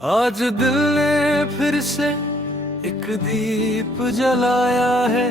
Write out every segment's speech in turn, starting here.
आज दिल ने फिर से एक दीप जलाया है,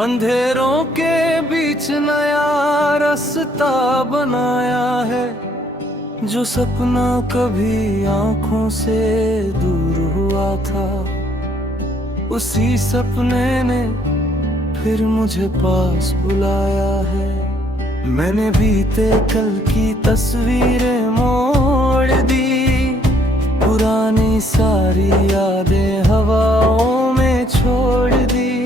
अंधेरों के बीच नया रास्ता बनाया है। जो सपना कभी आंखों से दूर हुआ था, उसी सपने ने फिर मुझे पास बुलाया है। मैंने बीते कल की तस्वीरें मोड़ दी, पुरानी सारी यादें हवाओं में छोड़ दी।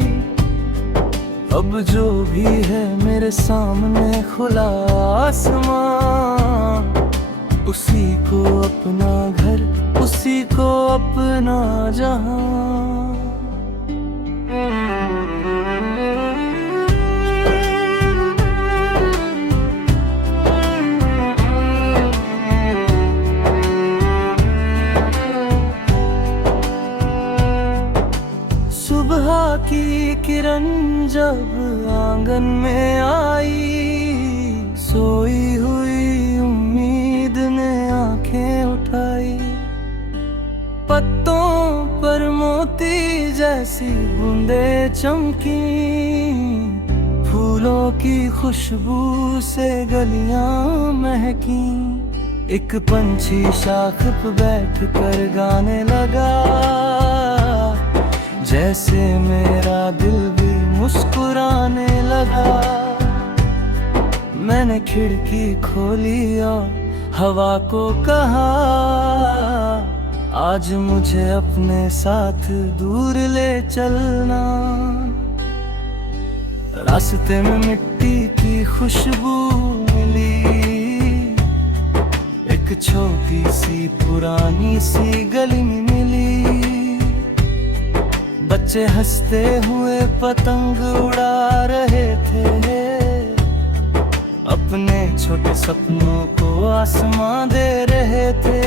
अब जो भी है मेरे सामने खुला आसमां, उसी को अपना घर, उसी को अपना जहां। सुबह की किरण जब आंगन में आई, सोई हुई उम्मीद ने आंखें उठाई। पत्तों पर मोती जैसी बूंदें चमकी, फूलों की खुशबू से गलियां महकी। एक पंछी शाख पर बैठ कर गाने लगा, जैसे मेरा दिल भी मुस्कुराने लगा। मैंने खिड़की खोली और हवा को कहा, आज मुझे अपने साथ दूर ले चलना। रास्ते में मिट्टी की खुशबू मिली, एक छोटी सी पुरानी सी गली में मिली। बच्चे हंसते हुए पतंग उड़ा रहे थे, अपने छोटे सपनों को आसमां दे रहे थे।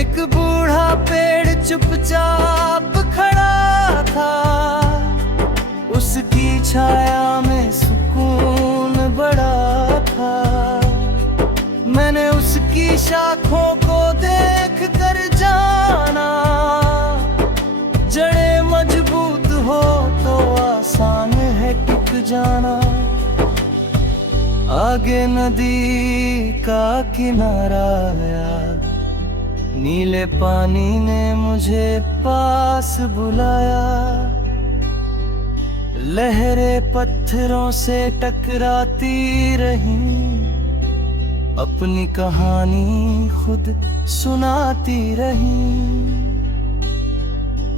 एक बूढ़ा पेड़ चुपचाप खड़ा था, उसकी छाया में सुकून बड़ा था। मैंने उसकी शाखों को देख कर जाना, जड़ें मजबूत हो तो आसान है टिक जाना। आगे नदी का किनारा आया, नीले पानी ने मुझे पास बुलाया। लहरें पत्थरों से टकराती रही, अपनी कहानी खुद सुनाती रही।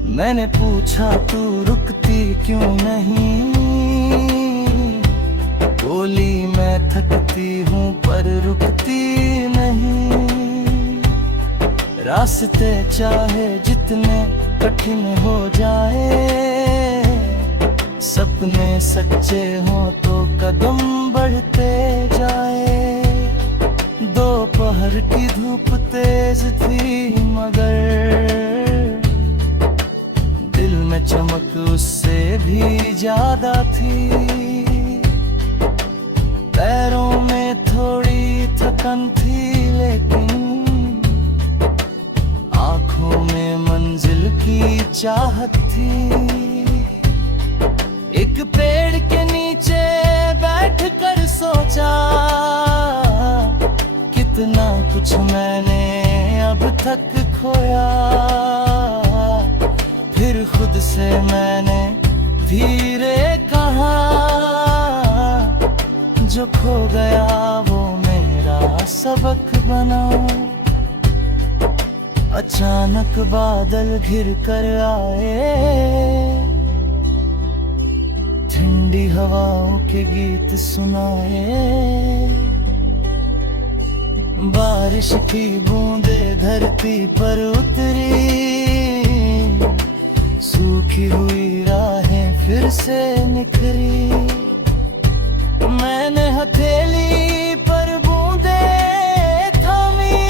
मैंने पूछा तू रुकती क्यों नहीं, बोली मैं थकती हूँ पर रुकती नहीं। रास्ते चाहे जितने कठिन हो जाए, सपने सच्चे हों तो कदम बढ़ते जाए। दोपहर की धूप तेज थी मगर दिल में चमक उससे भी ज्यादा थी। पैरों में थोड़ी थकन थी लेकिन आंखों में मंजिल की चाहत थी। एक पेड़ के नीचे बैठ कर सोचा, कितना कुछ मैंने अब तक खोया। फिर खुद से मैंने धीरे कहा, जो खो गया वो मेरा सबक बना। अचानक बादल घिर कर आए, ठंडी हवाओं के गीत सुनाए। बारिश की बूंदें धरती पर उतरी, सूखी हुई राहें फिर से निखरी। मैंने हथेली पर बूंदें थामी,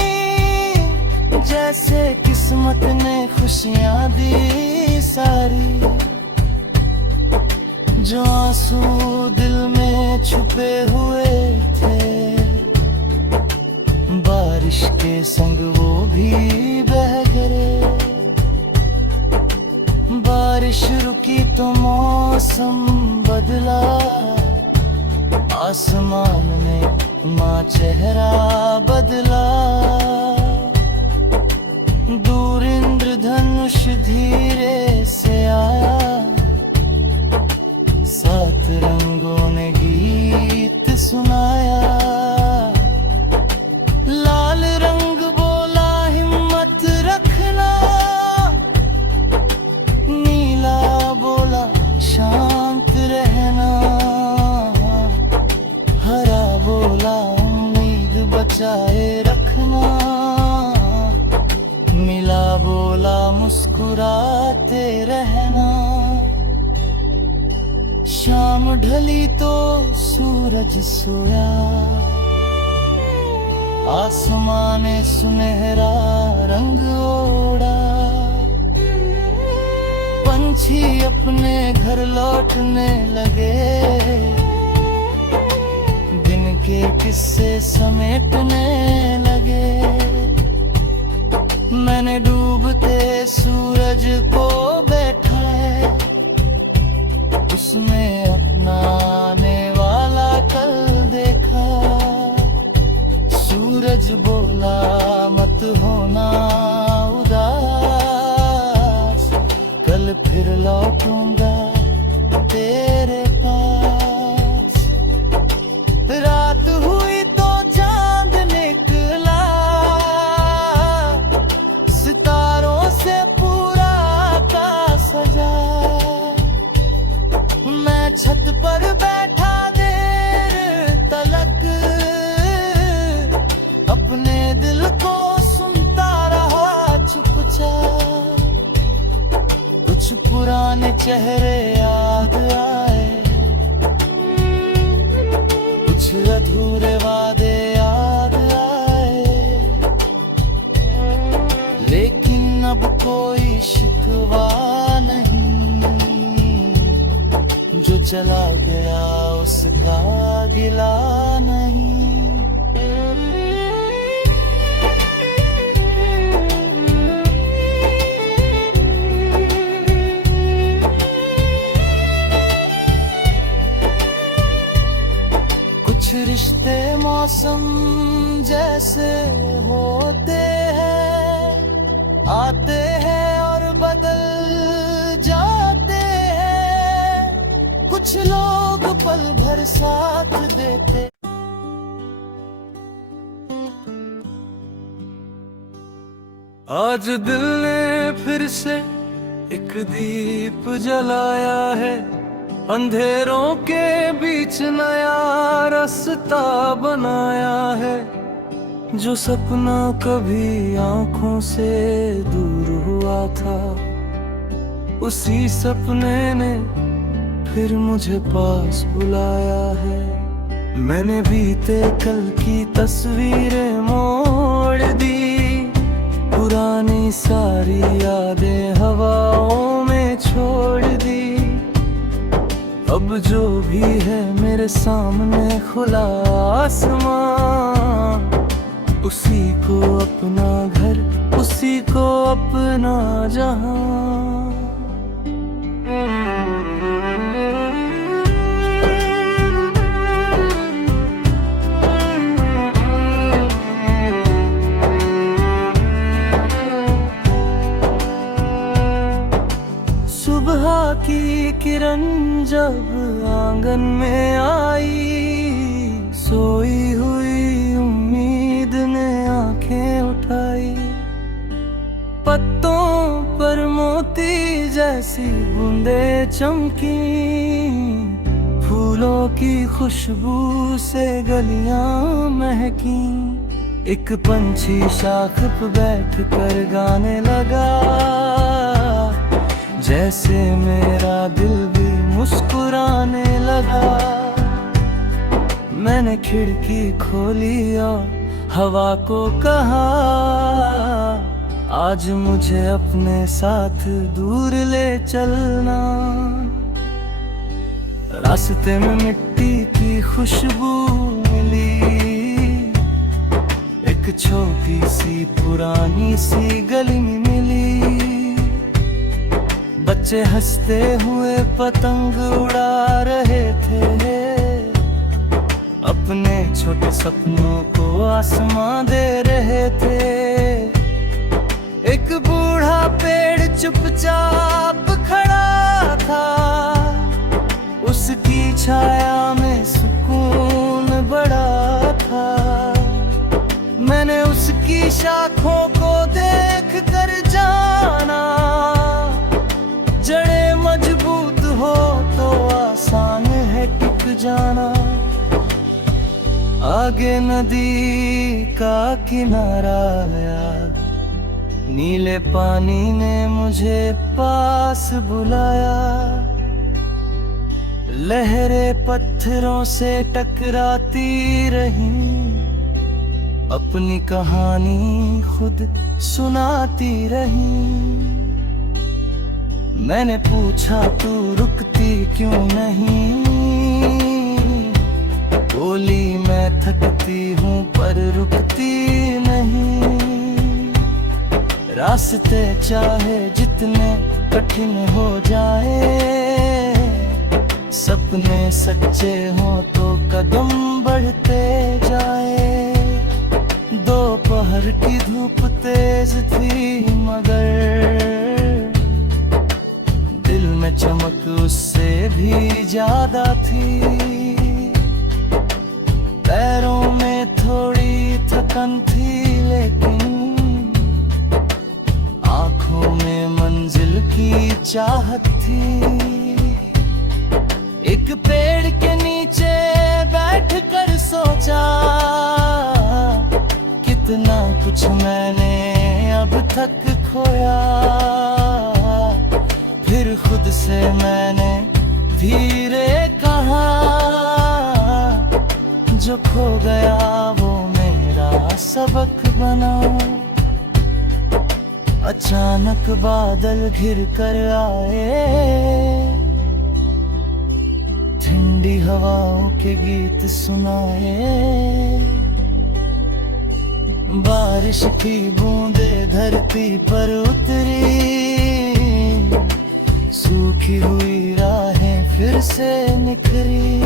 जैसे किस्मत ने खुशियां दी सारी। जो आंसू दिल में छुपे हुए थे, बारिश के संग वो भी बह गए। बारिश रुकी तो मौसम बदला, आसमान ने माँ चेहरा बदला। दूर इंद्रधनुष धीरे से आया, सात रंगों ने गीत सुनाया। लाल रंग बोला हिम्मत रखना, नीला बोला शांत रहना, हरा बोला उम्मीद बचाए रखना, मिला बोला मुस्कुराते रहना। शाम ढली तो सूरज सोया, आसमान ने सुनहरा रंग ओढ़ा। पंछी अपने घर लौटने लगे, दिन के किस्से समेटने लगे। मैंने डूबते सूरज को बैठा है, उसमें अपना आने वाला कल देखा। सूरज बोला मत होना उदास, कल फिर लौटूंगा तेरे पास। रात हुई तो चांद निकला, सितारों से पूरा आकाश सजा। मैं छत पर बैठा देर तलक, अपने दिल को सुनता रहा चुपचाप। कुछ पुराने चेहरे याद आए, कुछ अधूरे वादे याद आए। लेकिन अब कोई शिकवा नहीं, जो चला गया उसका गिला नहीं। कुछ रिश्ते मौसम जैसे होते हैं, आते हैं और बदल जाते हैं। कुछ लोग पल भर साथ देते। आज दिल ने फिर से एक दीप जलाया है, अंधेरों के बीच नया रास्ता बनाया है। जो सपना कभी आंखों से दूर हुआ था, उसी सपने ने फिर मुझे पास बुलाया है। मैंने बीते कल की तस्वीरें मोड़ दी, पुरानी सारी यादें हवाओं में छोड़ दी। अब जो भी है मेरे सामने खुला आसमां, उसी को अपना घर, उसी को अपना जहां। सुबह की किरण जब आंगन में आई, सोई हुई उम्मीद ने आंखें उठाई। पत्तों पर मोती जैसी बूंदें चमकी, फूलों की खुशबू से गलियां महकी। एक पंछी शाख पर बैठ कर गाने लगा, जैसे मेरा दिल भी मुस्कुराने लगा। मैंने खिड़की खोली और हवा को कहा, आज मुझे अपने साथ दूर ले चलना। रास्ते में मिट्टी की खुशबू मिली, एक एक छोटी सी पुरानी सी गली में मिली। बच्चे हंसते हुए पतंग उड़ा रहे थे, अपने छोटे सपनों को आसमां दे रहे थे। एक बूढ़ा पेड़ चुपचाप खड़ा था, उसकी छाया में सुकून बड़ा था। मैंने उसकी शाखों को देख कर जाना, जड़ें मजबूत हो तो आसान है टिक जाना। आगे नदी का किनारा आया, नीले पानी ने मुझे पास बुलाया। लहरें पत्थरों से टकराती रही, अपनी कहानी खुद सुनाती रही। मैंने पूछा तू रुकती क्यों नहीं? बोली मैं थकती हूँ पर रुकती नहीं। रास्ते चाहे जितने कठिन हो जाए, सपने सच्चे हों तो कदम बढ़ते जाए। दोपहर की धूप तेज थी मगर दिल में चमक उससे भी ज्यादा थी। पैरों में थोड़ी थकन थी लेकिन आंखों में मंजिल की चाहत थी। एक पेड़ के नीचे बैठ कर सोचा, कितना कुछ मैंने अब तक खोया। फिर खुद से मैंने धीरे कहा, जो खो गया वो मेरा सबक बना। अचानक बादल घिर कर आए, ठंडी हवाओं के गीत सुनाए। बारिश की बूंदें धरती पर उतरी, सूखी हुई राहें फिर से निखरी।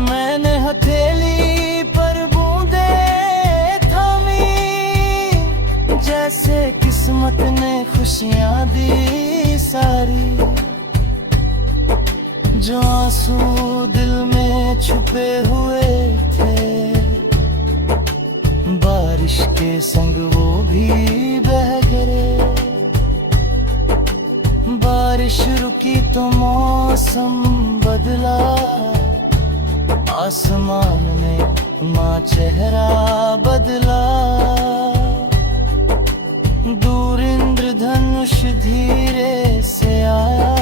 मैंने हथेली पर बूंदें थामी, जैसे किस्मत ने खुशियां दी सारी। जो आंसू दिल में छुपे हुए थे, बारिश के संग वो भी बह गए। बारिश रुकी तो मौसम बदला, आसमान में माँ चेहरा बदला। दूर इंद्रधनुष धीरे से आया,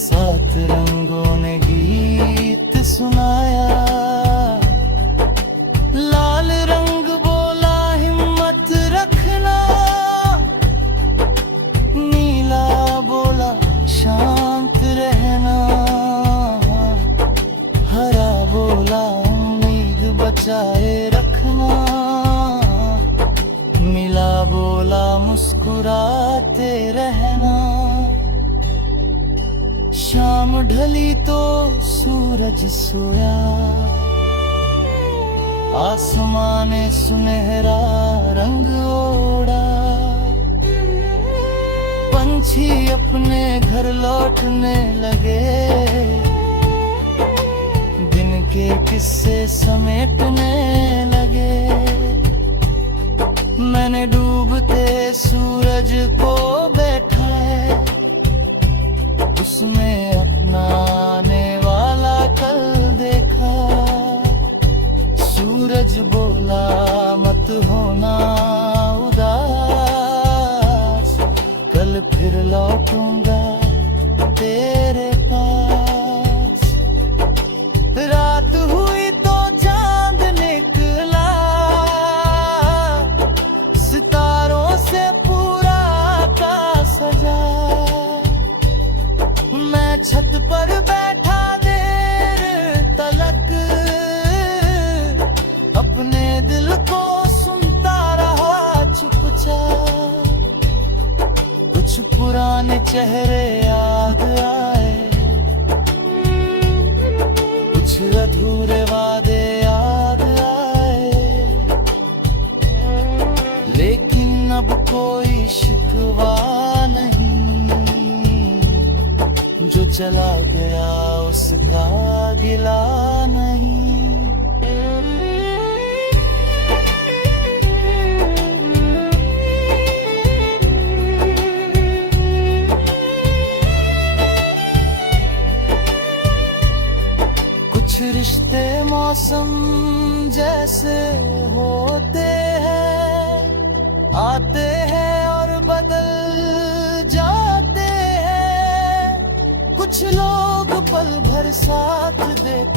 सात रंगों ने गीत सुनाया। लाल रंग बोला हिम्मत रखना, नीला बोला शांत रहना, हरा बोला उम्मीद बचाए रखना, मिला बोला मुस्कुराते रहना। शाम ढली तो सूरज सोया, आसमान ने सुनहरा रंग ओढ़ा। पंछी अपने घर लौटने लगे, दिन के किस्से समेटने लगे। मैंने डूबते सूरज को बैठा है, उसमें अपना आने वाला कल देखा। सूरज बोला मत होना उदास, कल फिर लौटूंगा तेरे पास। रात हुई तो चांद निकला, सितारों से पूरा कुछ अधूरे वादे याद आए, लेकिन अब कोई शिकवा नहीं, जो चला गया उसका गिला नहीं। कुछ रिश्ते मौसम जैसे होते हैं, आते हैं और बदल जाते हैं। कुछ लोग पल भर साथ देते